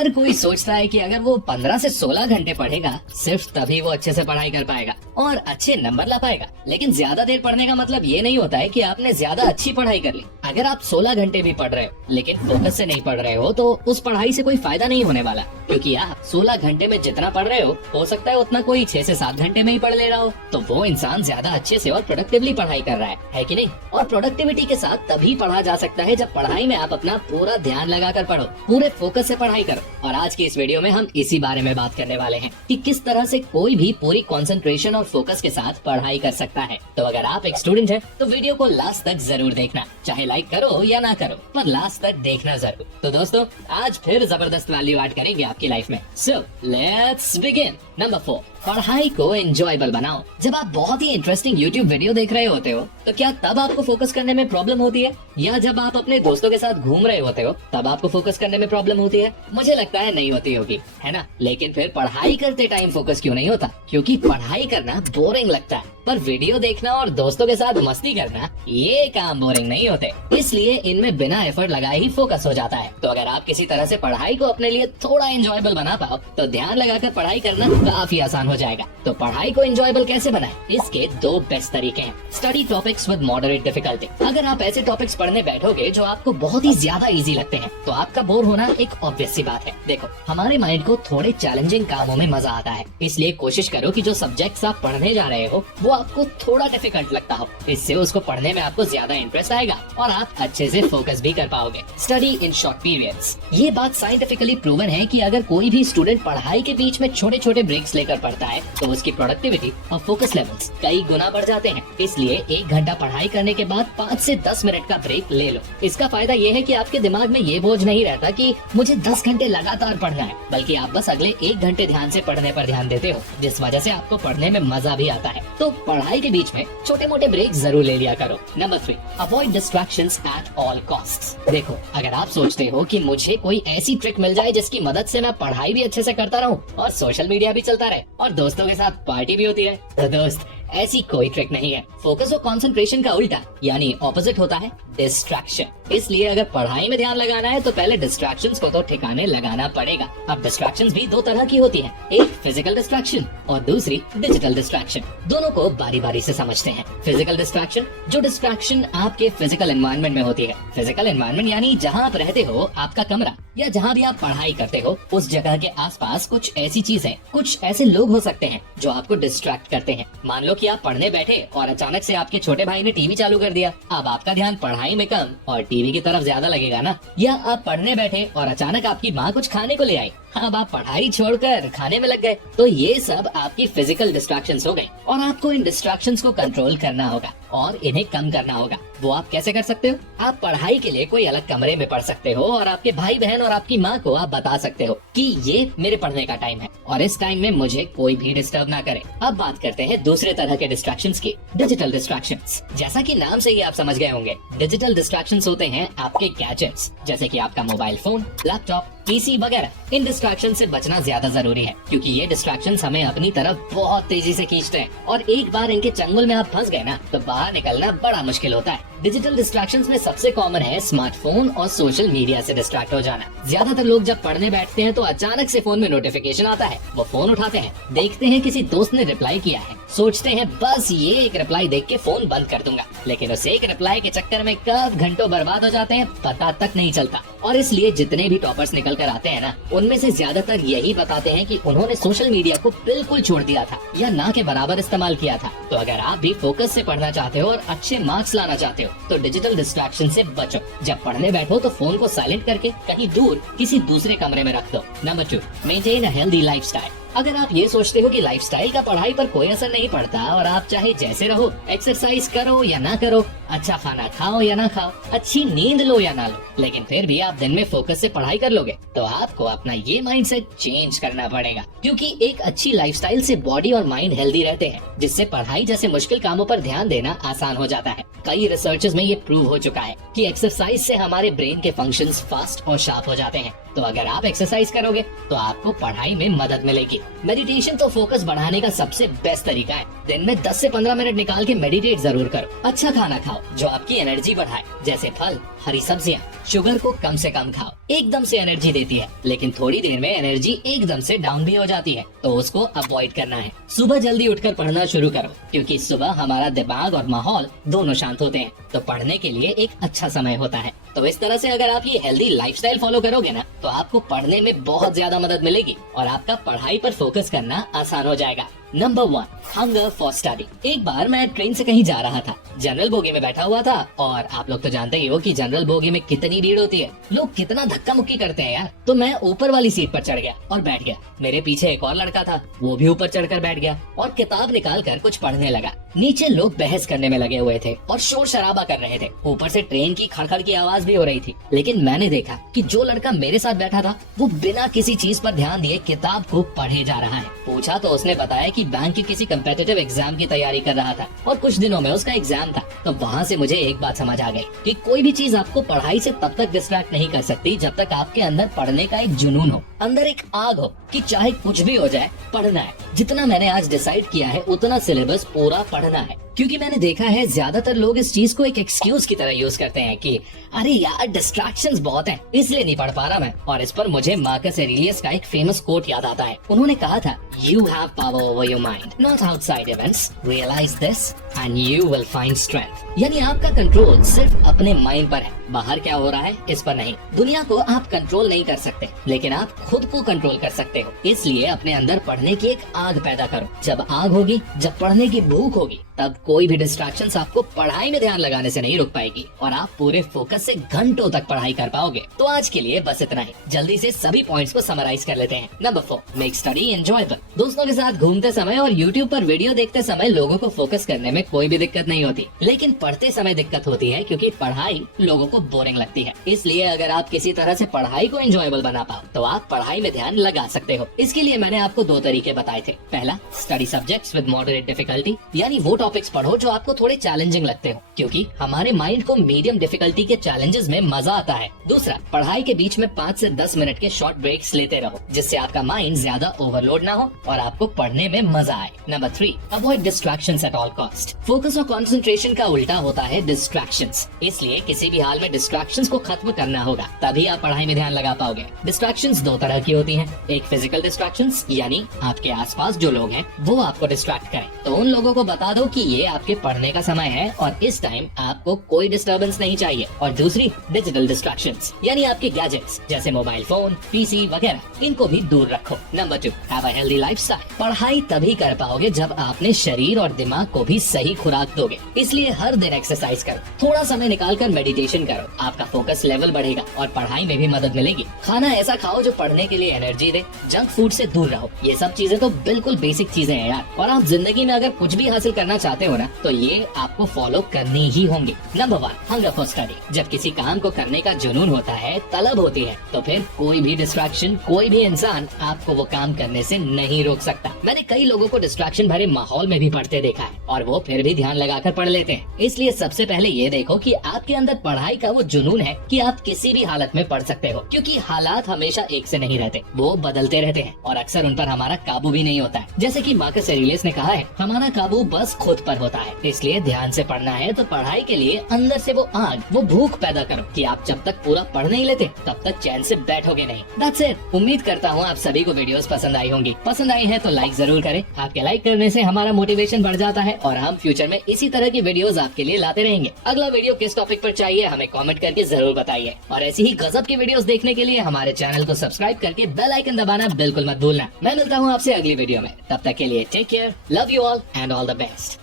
हर कोई सोचता है कि अगर वो 15 से 16 घंटे पढ़ेगा सिर्फ तभी वो अच्छे से पढ़ाई कर पाएगा और अच्छे नंबर ला पाएगा। लेकिन ज्यादा देर पढ़ने का मतलब ये नहीं होता है कि आपने ज्यादा अच्छी पढ़ाई कर ली। अगर आप 16 घंटे भी पढ़ रहे हो लेकिन फोकस से नहीं पढ़ रहे हो तो उस पढ़ाई से कोई फायदा नहीं होने वाला, क्योंकि आप 16 घंटे में जितना पढ़ रहे हो सकता है उतना कोई 6 से 7 घंटे में ही पढ़ ले रहा हो। तो वो इंसान ज्यादा अच्छे से और प्रोडक्टिवली पढ़ाई कर रहा है कि नहीं? और प्रोडक्टिविटी के साथ तभी पढ़ा जा सकता है जब पढ़ाई में आप अपना पूरा ध्यान लगाकर पढ़ो, पूरे फोकस से पढ़ाई करो। और आज की इस वीडियो में हम इसी बारे में बात करने वाले हैं कि किस तरह से कोई भी पूरी कंसंट्रेशन और फोकस के साथ पढ़ाई कर सकता है। तो अगर आप एक स्टूडेंट हैं तो वीडियो को लास्ट तक जरूर देखना, चाहे लाइक करो या ना करो, पर लास्ट तक देखना जरूर। तो दोस्तों आज फिर जबरदस्त वैल्यू ऐड करेंगे आपकी लाइफ में। So let's begin. नंबर 4, पढ़ाई को एंजॉयबल बनाओ। जब आप बहुत ही इंटरेस्टिंग यूट्यूब वीडियो देख रहे होते हो तो क्या तब आपको फोकस करने में प्रॉब्लम होती है, या जब आप अपने दोस्तों के साथ घूम रहे होते हो तब आपको फोकस करने में प्रॉब्लम होती है? मुझे लगता है नहीं होती होगी, है ना? लेकिन फिर पढ़ाई करते टाइम फोकस क्यों नहीं होता? क्योंकि पढ़ाई करना बोरिंग लगता है, पर वीडियो देखना और दोस्तों के साथ मस्ती करना ये काम बोरिंग नहीं होते। इसलिए इनमें बिना एफर्ट लगाए ही फोकस हो जाता है। तो अगर आप किसी तरह से पढ़ाई को अपने लिए थोड़ा एंजॉयबल बना पाओ तो ध्यान लगाकर पढ़ाई करना काफी आसान हो जाएगा। तो पढ़ाई को एंजॉयबल कैसे बनाएं? इसके 2 बेस्ट तरीके हैं। Study topics with moderate difficulty. अगर आप ऐसे टॉपिक्स पढ़ने बैठोगे जो आपको बहुत ही ज्यादा इजी लगते हैं तो आपका बोर होना एक ऑब्वियस सी बात है। देखो, हमारे माइंड को थोड़े चैलेंजिंग कामों में मजा आता है, इसलिए कोशिश करो कि जो सब्जेक्ट्स आप पढ़ने जा रहे हो वो आपको थोड़ा डिफिकल्ट लगता हो। इससे उसको पढ़ने में आपको ज्यादा इंटरेस्ट आएगा और आप अच्छे से फोकस भी कर पाओगे। Study in short periods. ये बात साइंटिफिकली प्रूवन है कि अगर कोई भी स्टूडेंट पढ़ाई के बीच में छोटे छोटे ब्रेक्स लेकर पढ़ता है तो उसकी प्रोडक्टिविटी और फोकस लेवल्स कई गुना बढ़ जाते हैं। इसलिए 1 घंटा पढ़ाई करने के बाद 5 से 10 मिनट का ब्रेक ले लो। इसका फायदा ये है कि आपके दिमाग में ये बोझ नहीं रहता कि मुझे 10 घंटे लगातार पढ़ना है, बल्कि आप बस अगले 1 घंटे ध्यान से पढ़ने पर ध्यान देते हो, जिस वजह से आपको पढ़ने में मजा भी आता है। तो पढ़ाई के बीच में छोटे मोटे ब्रेक जरूर ले लिया करो। Number 3, avoid distractions at all costs. देखो, अगर आप सोचते हो कि मुझे कोई ऐसी ट्रिक मिल जाए जिसकी मदद से मैं पढ़ाई भी अच्छे से करता रहूं और सोशल मीडिया भी चलता रहे और दोस्तों के साथ पार्टी भी होती है, तो दोस्त ऐसी कोई ट्रिक नहीं है। फोकस और कंसंट्रेशन का उल्टा यानी ऑपोजिट होता है डिस्ट्रैक्शन। इसलिए अगर पढ़ाई में ध्यान लगाना है तो पहले डिस्ट्रैक्शंस को तो ठिकाने लगाना पड़ेगा। अब डिस्ट्रैक्शंस भी 2 तरह की होती हैं, एक फिजिकल डिस्ट्रैक्शन और दूसरी डिजिटल डिस्ट्रैक्शन। दोनों को बारी बारी से समझते हैं। फिजिकल डिस्ट्रैक्शन, जो डिस्ट्रैक्शन आपके फिजिकल एनवायरनमेंट में होती है। फिजिकल एनवायरनमेंट यानी जहाँ आप रहते हो, आपका कमरा या जहाँ भी आप पढ़ाई करते हो, उस जगह के आसपास कुछ ऐसी चीजें, कुछ ऐसे लोग हो सकते हैं जो आपको डिस्ट्रैक्ट करते हैं। मान लो कि आप पढ़ने बैठे और अचानक से आपके छोटे भाई ने टीवी चालू कर दिया। अब आपका ध्यान पढ़ाई में कम और टीवी की तरफ ज्यादा लगेगा ना? या आप पढ़ने बैठे और अचानक आपकी माँ कुछ खाने को ले आई, अब आप पढ़ाई छोड़कर खाने में लग गए। तो ये सब आपकी फिजिकल डिस्ट्रैक्शंस हो गए और आपको इन डिस्ट्रैक्शंस को कंट्रोल करना होगा और इन्हें कम करना होगा। वो आप कैसे कर सकते हो? आप पढ़ाई के लिए कोई अलग कमरे में पढ़ सकते हो और आपके भाई बहन और आपकी माँ को आप बता सकते हो कि ये मेरे पढ़ने का टाइम है और इस टाइम में मुझे कोई भी डिस्टर्ब ना करे। अब बात करते हैं दूसरे तरह के डिस्ट्रैक्शंस की, डिजिटल डिस्ट्रैक्शंस। जैसा कि नाम से ही आप समझ गए होंगे, डिजिटल डिस्ट्रैक्शंस होते हैं आपके गैजेट्स, जैसे कि आपका मोबाइल फोन, लैपटॉप, पीसी वगैरह। इन डिस्ट्रैक्शन से बचना ज्यादा जरूरी है, क्योंकि ये डिस्ट्रैक्शंस हमें अपनी तरफ बहुत तेजी से खींचते हैं और एक बार इनके चंगुल में आप फंस गए ना तो बाहर निकलना बड़ा मुश्किल होता है। डिजिटल डिस्ट्रैक्शंस में सबसे कॉमन है स्मार्टफोन और सोशल मीडिया से डिस्ट्रैक्ट हो जाना। ज्यादातर लोग जब पढ़ने बैठते हैं तो अचानक से फोन में नोटिफिकेशन आता है, वो फोन उठाते हैं, देखते हैं किसी दोस्त ने रिप्लाई किया है, सोचते हैं बस ये एक रिप्लाई देख के फोन बंद कर दूंगा, लेकिन उस एक रिप्लाई के चक्कर में कब घंटों बर्बाद हो जाते हैं पता तक नहीं चलता। और इसलिए जितने भी टॉपर्स निकल कर आते हैं ना, उनमें से ज्यादातर यही बताते हैं कि उन्होंने सोशल मीडिया को बिल्कुल छोड़ दिया था या ना के बराबर इस्तेमाल किया था। तो अगर आप भी फोकस से पढ़ना चाहते हो और अच्छे मार्क्स लाना चाहते हो तो डिजिटल डिस्ट्रैक्शन से बचो। जब पढ़ने बैठो तो फोन को साइलेंट करके कहीं दूर किसी दूसरे कमरे में रख दो। Number 2, maintain a healthy lifestyle. अगर आप ये सोचते हो कि लाइफस्टाइल का पढ़ाई पर कोई असर नहीं पड़ता और आप चाहे जैसे रहो, एक्सरसाइज करो या ना करो, अच्छा खाना खाओ या ना खाओ, अच्छी नींद लो या ना लो, लेकिन फिर भी आप दिन में फोकस से पढ़ाई कर लोगे, तो आपको अपना ये माइंडसेट चेंज करना पड़ेगा। क्योंकि एक अच्छी लाइफस्टाइल से बॉडी और माइंड हेल्दी रहते हैं, जिससे पढ़ाई जैसे मुश्किल कामों पर ध्यान देना आसान हो जाता है। कई रिसर्चेस में ये प्रूव हो चुका है कि एक्सरसाइज से हमारे ब्रेन के फंक्शंस फास्ट और शार्प हो जाते हैं। तो अगर आप एक्सरसाइज करोगे तो आपको पढ़ाई में मदद मिलेगी। मेडिटेशन तो फोकस बढ़ाने का सबसे बेस्ट तरीका है। दिन में 10 से 15 मिनट निकाल के मेडिटेट जरूर करो। अच्छा खाना खाओ जो आपकी एनर्जी बढ़ाए, जैसे फल, हरी सब्जियां। शुगर को कम से कम खाओ। एकदम से एनर्जी देती है, लेकिन थोड़ी देर में एनर्जी एकदम से डाउन भी हो जाती है, तो उसको अवॉइड करना है। सुबह जल्दी उठकर पढ़ना शुरू करो, क्योंकि सुबह हमारा दिमाग और माहौल दोनों शांत होते हैं, तो पढ़ने के लिए एक अच्छा समय होता है। तो इस तरह से अगर आप ये हेल्दी लाइफस्टाइल फॉलो करोगे ना, तो आपको पढ़ने में बहुत ज्यादा मदद मिलेगी और आपका पढ़ाई पर फोकस करना आसान हो जाएगा। Number 1, hunger for study. एक बार मैं ट्रेन से कहीं जा रहा था, जनरल बोगी में बैठा हुआ था, और आप लोग तो जानते ही हो कि जनरल बोगी में कितनी भीड़ होती है, लोग कितना धक्का मुक्की करते हैं यार। तो मैं ऊपर वाली सीट पर चढ़ गया और बैठ गया। मेरे पीछे एक और लड़का था, वो भी ऊपर चढ़कर बैठ गया और किताब निकाल कर कुछ पढ़ने लगा। नीचे लोग बहस करने में लगे हुए थे और शोर शराबा कर रहे थे, ऊपर से ट्रेन की खड़खड़ की आवाज भी हो रही थी। लेकिन मैंने देखा कि जो लड़का मेरे साथ बैठा था, वो बिना किसी चीज पर ध्यान दिए किताब को पढ़े जा रहा है। पूछा तो उसने बताया कि बैंक की किसी कम्पिटिटिव एग्जाम की तैयारी कर रहा था और कुछ दिनों में उसका एग्जाम था। तो वहाँ से मुझे एक बात समझ आ गई कि कोई भी चीज आपको पढ़ाई से तब तक डिस्ट्रैक्ट नहीं कर सकती जब तक आपके अंदर पढ़ने का एक जुनून हो, अंदर एक आग हो कि चाहे कुछ भी हो जाए पढ़ना है। जितना मैंने आज डिसाइड किया है उतना सिलेबस पूरा पढ़ना है, क्योंकि मैंने देखा है ज्यादातर लोग इस चीज को एक एक्सक्यूज की तरह यूज करते हैं कि अरे यार डिस्ट्रैक्शंस बहुत हैं, इसलिए नहीं पढ़ पा रहा मैं। और इस पर मुझे मार्कस एरेलियस का एक फेमस कोट याद आता है। उन्होंने कहा था, you have power over your mind, not outside events, realise this and you will find strength. यानी आपका कंट्रोल सिर्फ अपने माइंड पर है, बाहर क्या हो रहा है इस पर नहीं। दुनिया को आप कंट्रोल नहीं कर सकते, लेकिन आप खुद को कंट्रोल कर सकते हो। इसलिए अपने अंदर पढ़ने की एक आग पैदा करो। जब आग होगी, जब पढ़ने की भूख होगी, तब कोई भी डिस्ट्रैक्शंस आपको पढ़ाई में ध्यान लगाने से नहीं रोक पाएगी और आप पूरे फोकस से घंटों तक पढ़ाई कर पाओगे। तो आज के लिए बस इतना ही। जल्दी से सभी पॉइंट्स को समराइज कर लेते हैं। Number 4, make study enjoyable. दोस्तों के साथ घूमते समय और यूट्यूब पर वीडियो देखते समय लोगों को फोकस करने में कोई भी दिक्कत नहीं होती, लेकिन पढ़ते समय दिक्कत होती है, क्योंकि पढ़ाई लोगों को बोरिंग लगती है। इसलिए अगर आप किसी तरह से पढ़ाई को एंजॉयबल बना पाओ, तो आप पढ़ाई में ध्यान लगा सकते हो। इसके लिए मैंने आपको 2 तरीके बताए थे। पहला, study subjects with moderate difficulty, यानी वो टॉपिक्स पढ़ो जो आपको थोड़े चैलेंजिंग लगते हो, क्योंकि हमारे माइंड को मीडियम डिफिकल्टी के चैलेंजेस में मजा आता है। दूसरा, पढ़ाई के बीच में 5 से 10 मिनट के शॉर्ट ब्रेक्स लेते रहो, जिससे आपका माइंड ज्यादा ओवरलोड ना हो और आपको पढ़ने में मजा आए। Number 3, avoid distractions at all cost. Focus और कंसंट्रेशन का उल्टा होता है डिस्ट्रैक्शंस, इसलिए किसी भी हाल में डिस्ट्रैक्शंस को खत्म करना होगा, तभी आप पढ़ाई में ध्यान लगा पाओगे। डिस्ट्रैक्शंस 2 तरह की होती हैं। एक फिजिकल डिस्ट्रैक्शंस, यानी आपके आसपास जो लोग हैं वो आपको डिस्ट्रैक्ट करें, तो उन लोगों को बता दो कि ये आपके पढ़ने का समय है और इस टाइम आपको कोई डिस्टर्बेंस नहीं चाहिए। और दूसरी, डिजिटल डिस्ट्रैक्शंस, यानी आपके गैजेट्स जैसे मोबाइल फोन, पीसी वगैरह, इनको भी दूर रखो। Number 2, have a healthy lifestyle. पढ़ाई तभी कर पाओगे जब आपने शरीर और दिमाग को भी सही खुराक दोगे, इसलिए हर दिन एक्सरसाइज करो, थोड़ा समय निकाल कर मेडिटेशन करो, आपका फोकस लेवल बढ़ेगा और पढ़ाई में भी मदद मिलेगी। खाना ऐसा खाओ जो पढ़ने के लिए एनर्जी दे, जंक फूड से दूर रहो। ये सब चीजें तो बिल्कुल बेसिक चीजें हैं यार, और आप जिंदगी में अगर कुछ भी हासिल करना चाहते हो ना, तो ये आपको फॉलो करनी ही होंगी। Number 1, hunger for study. जब किसी काम को करने का जुनून होता है, तलब होती है, तो फिर कोई भी डिस्ट्रैक्शन, कोई भी इंसान आपको वो काम करने से नहीं रोक सकता। मैंने कई लोगों को डिस्ट्रैक्शन भरे माहौल में भी पढ़ते देखा है और वो फिर भी ध्यान लगाकर पढ़ लेते हैं। इसलिए सबसे पहले ये देखो कि आपके अंदर पढ़ाई का वो जुनून है कि आप किसी भी हालत में पढ़ सकते हो, क्योंकि हालात हमेशा एक से नहीं रहते, वो बदलते रहते हैं और अक्सर उन पर हमारा काबू भी नहीं होता है। जैसे कि मार्कस एरेलियस ने कहा है, हमारा काबू बस खुद पर होता है। इसलिए ध्यान से पढ़ना है तो पढ़ाई के लिए अंदर से वो आग, वो भूख पैदा करो कि आप जब तक पूरा पढ़ नहीं लेते तब तक चैन से बैठोगे नहीं। That's it। उम्मीद करता हूँ आप सभी को वीडियोस पसंद आई होंगी। पसंद आई है तो लाइक जरूर करें। आपके लाइक करने से हमारा मोटिवेशन बढ़ जाता है और हम फ्यूचर में इसी तरह की वीडियोस आपके लिए लाते रहेंगे। अगला वीडियो किस टॉपिक पर चाहिए हमें कमेंट करके जरूर बताइए, और ऐसी ही गजब की वीडियोस देखने के लिए हमारे चैनल को सब्सक्राइब करके बेल आइकन दबाना बिल्कुल मत भूलना। मैं मिलता हूँ आपसे अगली वीडियो में, तब तक के लिए take care, love you all and all the best.